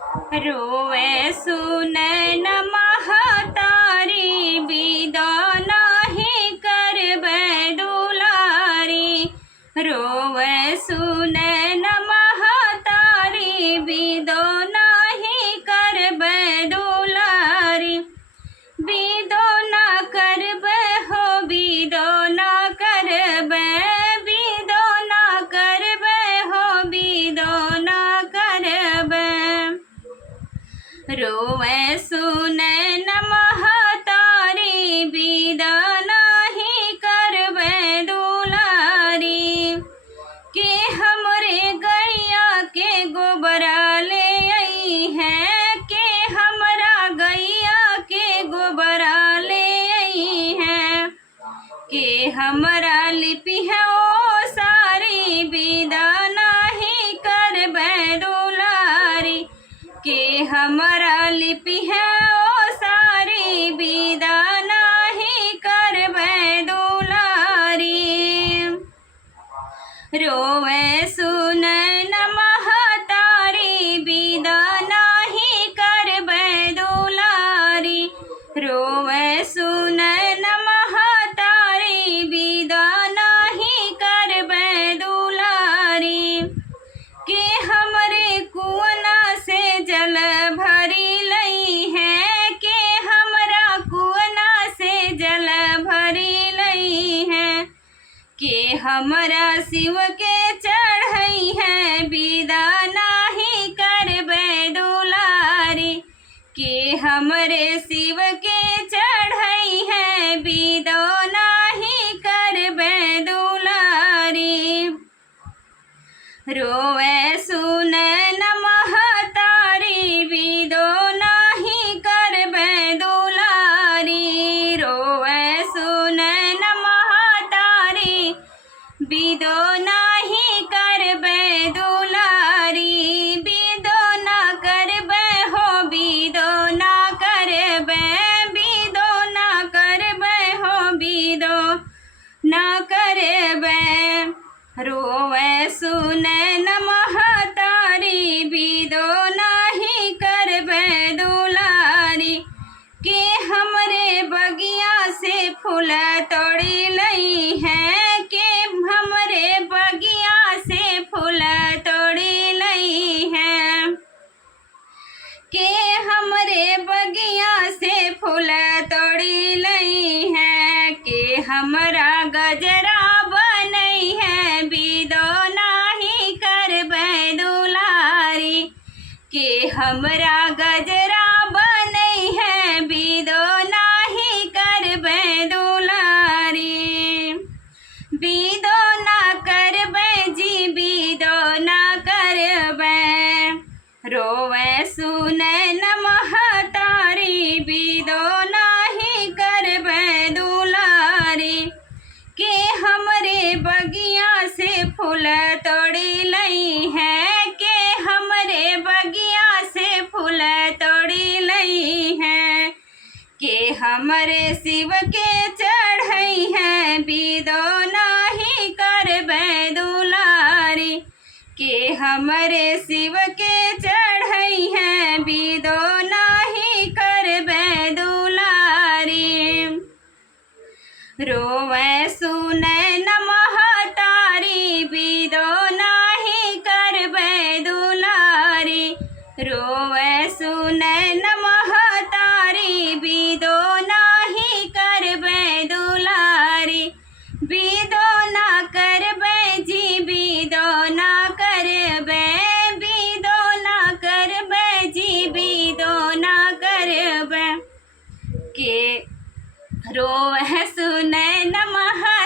रोवे सुनैन महतारी विदा नहीं करबे दुलारी। रोवे सुनैन महतारी विदो नहीं करबे दुलारी। विदो ना करबे हो विदो ना करबे, विदो ना करबे हो विदो ना करबे। रोवे सुनैन महतारी विदा नहीं करबे दुलारी। के हमरे गैया के गोबरा ले आई है, के हमरा गैया के गोबरा ले आई है। के हमरा लिपि है ओ सारी विदा नहीं करबे दुलारी। के हमरा लिपि है ओ सारी विदा नहीं करबे दुलारी। रोवे सुनैन महतारी विदा नहीं करबे दुलारी। रोवे सुनैन महतारी विदा नहीं करबे दुलारी। के हमरे कुआना से जल भरी लई है, के हमरा कुआना से जल भरी लई है। के हमरा शिव के चढ़ई है विदा नहीं करबे दुलारी। के हमरे शिव के चढ़ई है विदो नहीं करबे दुलारी। रोवे सुनैन महतारी विदो नहीं करबे दुलारी। रोवे सुनैन महतारी विदो नहीं करबे दुलारी। विदो ना करबे हो विदो ना करबे, विदो ना करबे हो विदो ना करबे। रोवे सुनैन महतारी विदो नहीं करबे दुलारी। के हमरे बगिया से फूल तोड़ी लई है, के हमरे बगिया से फूल तोड़ी लई है। के हमरे बगिया से फूल तोड़ी लई है। के हमरा गजरा बनई है विदो नहीं करबे दुलारी। के हमरा गजरा बनई है विदो नहीं करबे दुलारी। विदो ना करबे जी विदो ना करबे। रोवे सुनैन महतारी विदो नहीं करबे दुलारी। के हमरे बगिया से फूल तोड़ी लई है, के हमरे बगिया से फूल तोड़ी लई है। के हमरे शिव के चढ़ई है विदो नहीं करबे दुलारी। के हमरे शिव के चढ़ई है विदो नहीं करबे दुलारी। रोवे सुनैन महतारी विदो नहीं करबे दुलारी। रोवे सुनैन महतारी विदो नहीं करबे दुलारी। विदो ना करबे जी विदो ना करबे, विदो ना करबे जी विदो ना करबे। के रोवे सुनैन महतारी